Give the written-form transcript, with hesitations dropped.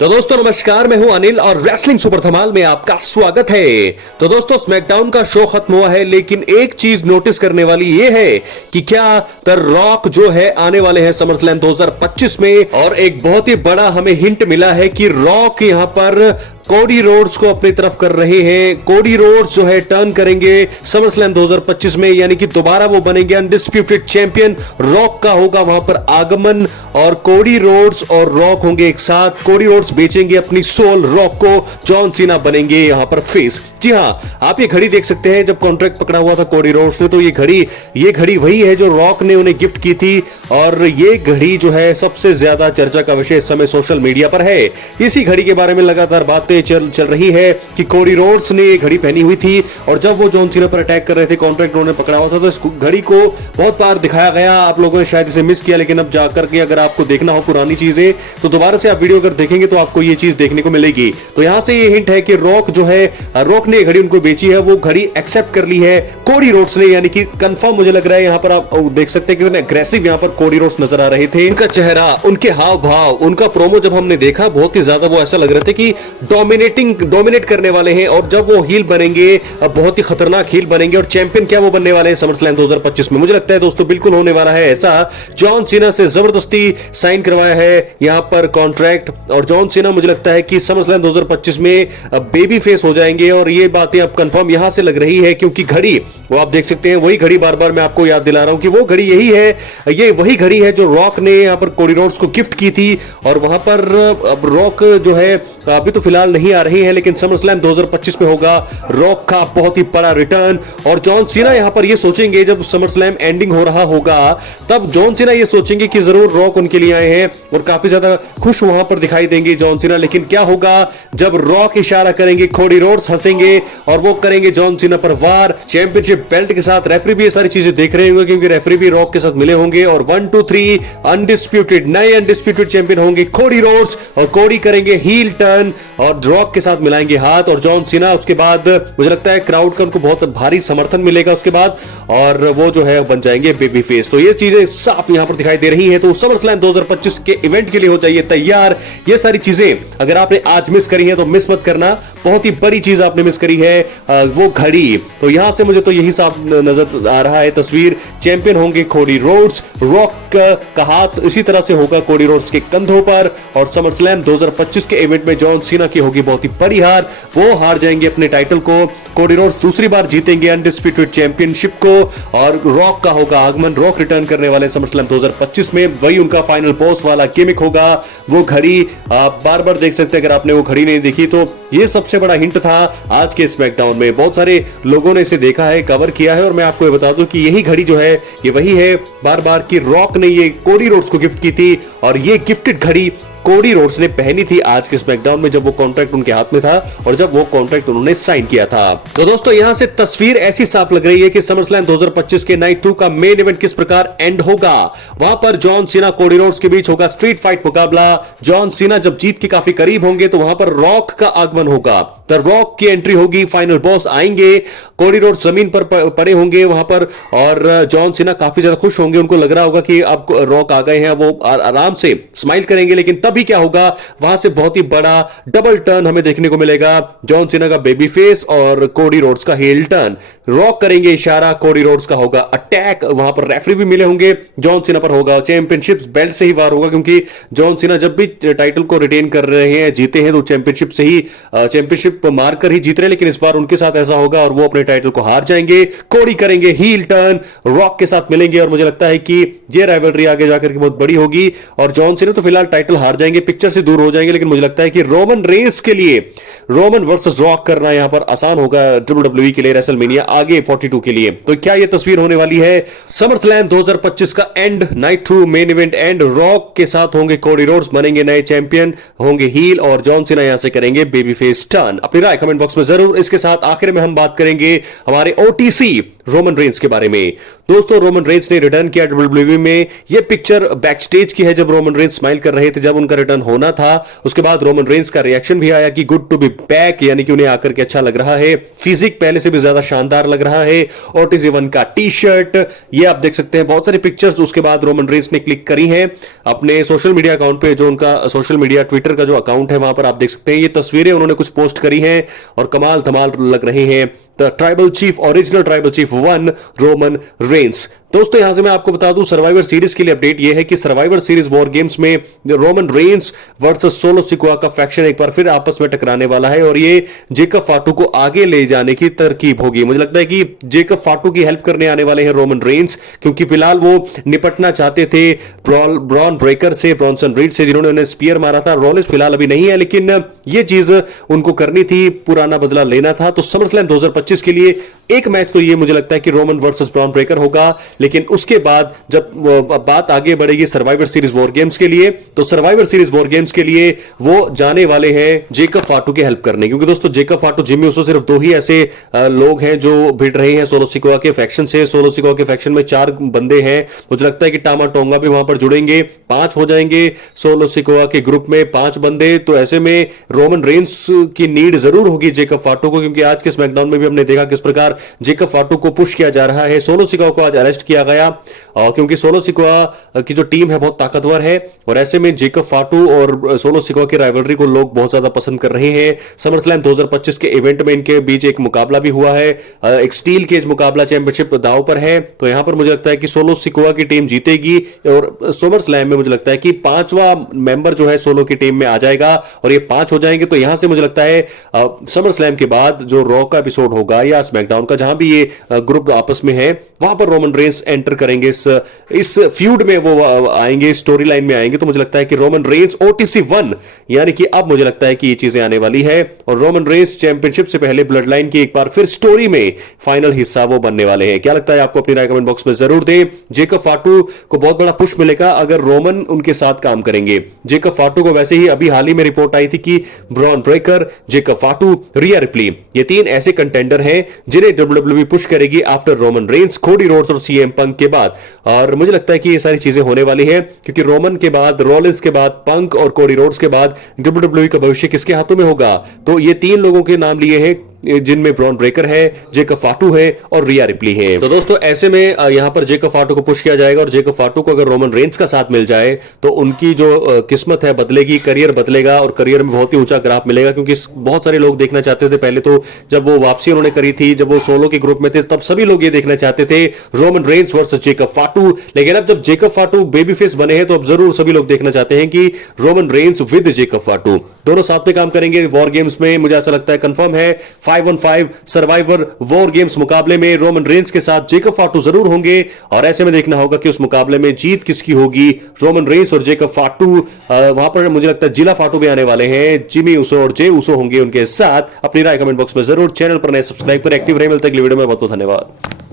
तो दोस्तों नमस्कार, मैं हूं अनिल और रेसलिंग सुपर धमाल में आपका स्वागत है। तो दोस्तों स्मैकडाउन का शो खत्म हुआ है, लेकिन एक चीज नोटिस करने वाली ये है कि क्या द रॉक जो है आने वाले हैं समरस्लैम 2025 में, और एक बहुत ही बड़ा हमें हिंट मिला है कि रॉक यहां पर कोडी रोड्स को अपनी तरफ कर रहे हैं। कोडी रोड्स जो है टर्न करेंगे समरस्लैम 2025 में, यानी कि दोबारा वो बनेंगे अनडिस्प्यूटेड चैंपियन। रॉक का होगा वहां पर आगमन और कोडी रोड्स और रॉक होंगे एक साथ। कोडी रोड्स बेचेंगे अपनी सोल रॉक को, जॉन सीना बनेंगे यहां पर फेस। जी हां, आप ये घड़ी देख सकते हैं। जब कॉन्ट्रैक्ट पकड़ा हुआ था कोडी रोड्स ने, तो ये घड़ी वही है जो रॉक ने उन्हें गिफ्ट की थी, और ये घड़ी जो है सबसे ज्यादा चर्चा का विषय इस समय सोशल मीडिया पर है। इसी घड़ी के बारे में लगातार बातें चल रही है कि कोडी रोड्स ने ये घड़ी पहनी हुई थी, और जब वो जॉन सीना पर अटैक कर रहे थे, कॉन्ट्रैक्ट उन्होंने पकड़ा हुआ था, तो इस घड़ी को बहुत बार दिखाया गया। आप लोगों ने शायद इसे मिस किया, लेकिन अब जाकर के अगर आपको देखना हो पुरानी चीजें, तो दोबारा से आप वीडियो अगर देखेंगे तो आपको ये चीज देखने को मिलेगी। तो यहां से ये हिंट है कि रॉक ने घड़ी उनको बेची है, वो घड़ी एक्सेप्ट कर ली है कोडी रोड्स ने, यानी कि कंफर्म मुझे लग रहा है। यहां पर आप देख सकते हैं कितने अग्रेसिव यहां पर कोडी रोड्स नजर आ रहे थे। उनका चेहरा, उनके हाव भाव, उनका प्रोमो जब हमने देखा, बहुत ही ज्यादा वो ऐसा लग रहे थे कि डोमिनेट करने वाले हैं, और जब वो हील बनेंगे बहुत ही खतरनाक हील बनेंगे। और चैंपियन क्या वो बनने वाले हैं समरस्लैम 2025 में? मुझे लगता है दोस्तों बिल्कुल होने वाला है ऐसा। जॉन सीना से जबरदस्ती साइन करवाया है यहां पर कॉन्ट्रैक्ट, और जॉन सीना मुझे लगता है कि समरस्लैम 2025 में बेबी फेस हो जाएंगे, और ये बातें अब कंफर्म यहां से लग रही है, क्योंकि घड़ी वो आप देख सकते हैं, वही घड़ी बार बार मैं आपको याद दिला रहा हूं कि वो घड़ी यही है, ये वही घड़ी है जो रॉक ने यहां पर कोडी रोड्स को गिफ्ट की थी। और वहां पर अब रॉक जो है अभी तो फिलहाल नहीं आ रही है, लेकिन समरस्लैम 2025 में होगा रॉक का बहुत ही बड़ा रिटर्न। और जॉन सीना यहां पर ये सोचेंगे, जब समरस्लैम एंडिंग हो रहा होगा, तब जॉन सीना ये सोचेंगे कि जरूर रॉक उनके लिए आए हैं, और काफी ज्यादा खुश वहां पर दिखाई देंगे जॉन सीना। लेकिन क्या होगा जब रॉक इशारा करेंगे, कोडी रोड्स हंसेंगे और वो करेंगे जॉन सीना पर वार, चैंपियनशिप बेल्ट के साथ। रेफरी भी ये सारी चीजें देख रहे होंगे, क्योंकि रेफरी भी रॉक के साथ मिले होंगे, और 1 2 3 अनडिस्प्यूटेड नए अनडिस्प्यूटेड चैंपियन होंगे कोडी रोड्स, और कोडी करेंगे हील टर्न और रॉक के साथ मिलाएंगे हाथ, और जॉन सीना उसके बाद मुझे लगता है क्राउड का उनको बहुत भारी समर्थन मिलेगा उसके बाद, और वो जो है बन जाएंगे बेबी फेस। तो ये चीजें साफ यहां पर दिखाई दे रही हैं। तो समरस्लैम 2025 के इवेंट के लिए हो जाइए तैयार। ये सारी चीजें अगर आपने आज मिस करी है तो मिस मत करना, बहुत ही बड़ी चीज आपने मिस करी है, वो घड़ी। तो यहां से मुझे तो यही साफ नजर आ रहा है तस्वीर। चैंपियन होंगे कोडी रोड्स, रॉक का हाथ इसी तरह से होगा कोडी रोड्स के कंधों पर, और समरस्लैम 2025 के इवेंट में जॉन सीना की होगी बहुत ही बड़ी हार, वो हार जाएंगे अपने टाइटल को। कोडी रोड्स दूसरी बार जीतेंगे अनडिस्प्यूटेड चैंपियनशिप को, और रॉक का होगा आगमन। रॉक रिटर्न करने वाले समरस्लैम 2025 में, वही उनका फाइनल बॉस वाला गिमिक होगा, वो घड़ी आप बार बार देख सकते हैं अगर आपने वो घड़ी नहीं देखी तो। ये सबसे बड़ा हिंट था आज के स्मैकडाउन में। बहुत सारे लोगों ने इसे देखा है, कवर किया है, और मैं आपको ये बता दूं कि यही घड़ी जो है ये वही है बार बार की रॉक ने ये कोडी रोड्स को गिफ्ट की थी, और ये गिफ्टेड घड़ी कोडी रोड्स ने पहनी थी आज के स्मैकडाउन में, जब वो कॉन्ट्रैक्ट उनके हाथ में था और जब वो कॉन्ट्रैक्ट उन्होंने साइन किया था। तो दोस्तों यहां से तस्वीर ऐसी साफ लग रही है कि समरस्लैम 2025 के नाइट 2 का मेन इवेंट किस प्रकार एंड होगा। वहां पर जॉन सीना कोडी रोड्स के बीच होगा स्ट्रीट फाइट मुकाबला। जॉन सीना जब जीत के काफी करीब होंगे तो वहां पर रॉक का आगमन होगा, द रॉक की एंट्री होगी, फाइनल बॉस आएंगे, कोडी रोड्स जमीन पर पड़े होंगे वहां पर, और जॉन सीना काफी ज्यादा खुश होंगे। उनको लग रहा होगा कि अब रॉक आ गए हैं, वो आराम से स्माइल करेंगे। लेकिन तभी क्या होगा, वहां से बहुत ही बड़ा डबल टर्न हमें देखने को मिलेगा। जॉन सीना का बेबी फेस और कोडी रोड्स का हील टर्न। रॉक करेंगे इशारा, कोडी रोड्स का होगा अटैक। वहां पर रेफरी भी मिले होंगे, जॉन सीना पर होगा चैंपियनशिप बेल्ट से ही वार होगा, क्योंकि जॉन सीना जब भी टाइटल को रिटेन कर रहे हैं, जीते हैं, तो चैंपियनशिप से ही चैंपियनशिप मारकर ही जीत रहे हैं। लेकिन इस बार उनके साथ ऐसा होगा और वो अपने टाइटल को हार जाएंगे। कोडी करेंगे हील टर्न, रॉक के साथ मिलेंगे, और मुझे लगता है कि ये राइवलरी आगे जाकर के बहुत बड़ी होगी। और जॉन सीना तो फिलहाल टाइटल हार जाएंगे, पिक्चर से दूर हो जाएंगे, लेकिन मुझे लगता है कि रोमन रेंस के लिए रोमन वर्सेस रॉक करना यहां पर आसान होगा WWE के लिए, रेसलमेनिया आगे 42 के लिए। तो क्या यह तस्वीर होने वाली है समरस्लैम 2025 का and, night 2 main event and. Rock के साथ होंगे कोडी रोड्स, बनेंगे नए चैंपियन, होंगे हील, और जॉन सीना यहां से करेंगे बेबी फेस टर्न। अपनी राय कमेंट बॉक्स में जरूर। इसके साथ आखिर में हम बात करेंगे हमारे OTC रोमन रेंस के बारे में। दोस्तों रोमन रेंस ने रिटर्न किया डब्ल्यूडब्ल्यूई में। यह पिक्चर बैक स्टेज की है जब रोमन रेंस स्माइल कर रहे थे जब उनका रिटर्न होना था। उसके बाद रोमन रेंस का रिएक्शन भी आया कि गुड टू बी बैक, यानी कि उन्हें आकर के अच्छा लग रहा है, फिजिक पहले से भी ज्यादा शानदार लग रहा है। ओटिस इवन का टी शर्ट, ये आप देख सकते हैं। बहुत सारी पिक्चर्स उसके बाद रोमन रेंस ने क्लिक करी हैं अपने सोशल मीडिया अकाउंट पे, जो उनका सोशल मीडिया ट्विटर का जो अकाउंट है वहां पर आप देख सकते हैं। ये तस्वीरें उन्होंने कुछ पोस्ट करी हैं और कमाल धमाल लग रहे हैं। The tribal chief, original tribal chief 1 Roman Reigns. दोस्तों यहां से मैं आपको बता दूं सर्वाइवर सीरीज के लिए अपडेट यह है कि सर्वाइवर सीरीज वॉर गेम्स में Roman Reigns versus solo Sikoa का फैक्शन एक बार फिर आपस में टकराने वाला है और ये जेकब फाटू को आगे ले जाने की तरकीब होगी। मुझे लगता है कि जेकब फाटू की हेल्प करने आने वाले हैं रोमन रेंस, क्योंकि फिलहाल वो निपटना चाहते थे ब्रॉन ब्रेकर से, ब्रॉनसन रीड से, जिन्होंने उन्हें स्पीयर मारा था। रॉलिंस फिलहाल अभी नहीं है, लेकिन यह चीज उनको करनी थी, पुराना बदला लेना था। तो समरस्लैम 2025 के लिए एक मैच तो ये मुझे लगता है कि रोमन वर्सेस ब्रॉन ब्रेकर होगा, लेकिन उसके बाद जब बात आगे बढ़ेगी सर्वाइवर सीरीज वॉर गेम्स के लिए, तो सर्वाइवर सीरीज वॉर गेम्स के लिए वो जाने वाले हैं जेकब फाटू की हेल्प करने। क्योंकि दोस्तों जेकब फाटू, जिमी ऊसो सिर्फ 2 ही ऐसे लोग हैं जो भिड़ रहे हैं सोलो सिकोआ के फैक्शन से। सोलो सिकोआ के फैक्शन में 4 बंदे हैं। मुझे लगता है कि टामा टोंगा भी वहां पर जुड़ेंगे, 5 हो जाएंगे सोलो सिकोआ के ग्रुप में 5 बंदे। तो ऐसे में रोमन रेंस की नीड जरूर होगी जेकब फाटू को, क्योंकि आज के स्मैकडाउन में भी हमने देखा किस प्रकार जेकब फाटू को पुश किया जा रहा है। सोलो सिकोआ को आज अरेस्ट किया गया क्योंकि सोलो सिकोआ की जो टीम है बहुत ताकतवर है और ऐसे में जेकब फाटू और सोलो सिकोआ की राइवलरी को लोग बहुत ज्यादा पसंद कर रहे हैं। समरस्लैम 2025 के इवेंट में इनके बीच एक मुकाबला भी हुआ है, एक स्टील केज मुकाबला, चैंपियनशिप दांव पर है। तो यहां पर मुझे लगता है कि सोलो सिकोआ की टीम जीतेगी और समरस्लैम में मुझे लगता है कि 5वां मेंबर जो है सोलो की टीम में आ जाएगा और ये 5 हो जाएंगे। तो यहां से मुझे लगता है समरस्लैम के बाद जो रॉ का एपिसोड होगा या स्मैकडाउन का, जहां भी ये ग्रुप आपस में है, वहां पर रोमन रेंस एंटर करेंगे, इस फ्यूड में वो आएंगे, स्टोरी लाइन में आएंगे। तो मुझे लगता है कि रोमन रेंस ओटीसी 1, यानी कि अब मुझे लगता है कि ये चीजें आने वाली है और रोमन रेंस चैंपियनशिप से पहले ब्लड लाइन की एक बार फिर स्टोरी में फाइनल हिस्सा वो बनने वाले हैं। क्या लगता है आपको? अपनी राय कमेंट बॉक्स में जरूर दें। जेकब फाटू को बहुत बड़ा पुश मिलेगा अगर रोमन उनके साथ काम करेंगे। जेकब फाटू को वैसे ही अभी हाल ही में रिपोर्ट आई थी कि ब्रॉन ब्रेकर, जेकब फाटू, रिया रिप्ली, ये 3 ऐसे कंटेंडर हैं जिन्हें डब्ल्यूडब्ल्यूई पुश करेगी after Roman Reigns, Cody Rhodes और सीएम पंक के बाद। और मुझे लगता है कि ये सारी चीजें होने वाली हैं क्योंकि रोमन के बाद, रॉलिंस के बाद, पंक और कोडी रोड्स के बाद डब्ल्यूडब्ल्यूई का भविष्य किसके हाथों में होगा? तो ये 3 लोगों के नाम लिए हैं जिनमें ब्रॉन ब्रेकर है, जेकब फाटू है और रिया रिप्ली है। तो दोस्तों ऐसे में यहां पर जेकब फाटू को पुश किया जाएगा और जेकब फाटू को अगर रोमन रेंस का साथ मिल जाए तो उनकी जो किस्मत है बदलेगी, करियर बदलेगा और करियर में बहुत ही ऊंचा ग्राफ मिलेगा। क्योंकि बहुत सारे लोग देखना चाहते थे, पहले तो जब वो वापसी उन्होंने करी थी, जब वो सोलो के ग्रुप में थे, तब सभी लोग ये देखना चाहते थे रोमन रेंस वर्सेस जेकब फाटू। लेकिन अब जब जेकब फाटू बेबी फेस बने हैं तो अब जरूर सभी लोग देखना चाहते हैं कि रोमन रेंस विद जेकब फाटू दोनों साथ में काम करेंगे वॉर गेम्स में। मुझे ऐसा लगता है कंफर्म है 5-on-5 सर्वाइवर वॉर गेम्स मुकाबले में रोमन रेंस के साथ जेकब फाटू जरूर होंगे और ऐसे में देखना होगा कि उस मुकाबले में जीत किसकी होगी, रोमन रेंस और जेकब फाटू। वहां पर मुझे लगता है जिला फाटू भी आने वाले हैं, जिमी ऊसो और जे ऊसो होंगे उनके साथ। अपनी राय कमेंट बॉक्स में जरूर, चैनल पर नए सब्सक्राइब कर एक्टिव रहे। मिलते हैं अगली वीडियो में, बहुत बहुत धन्यवाद।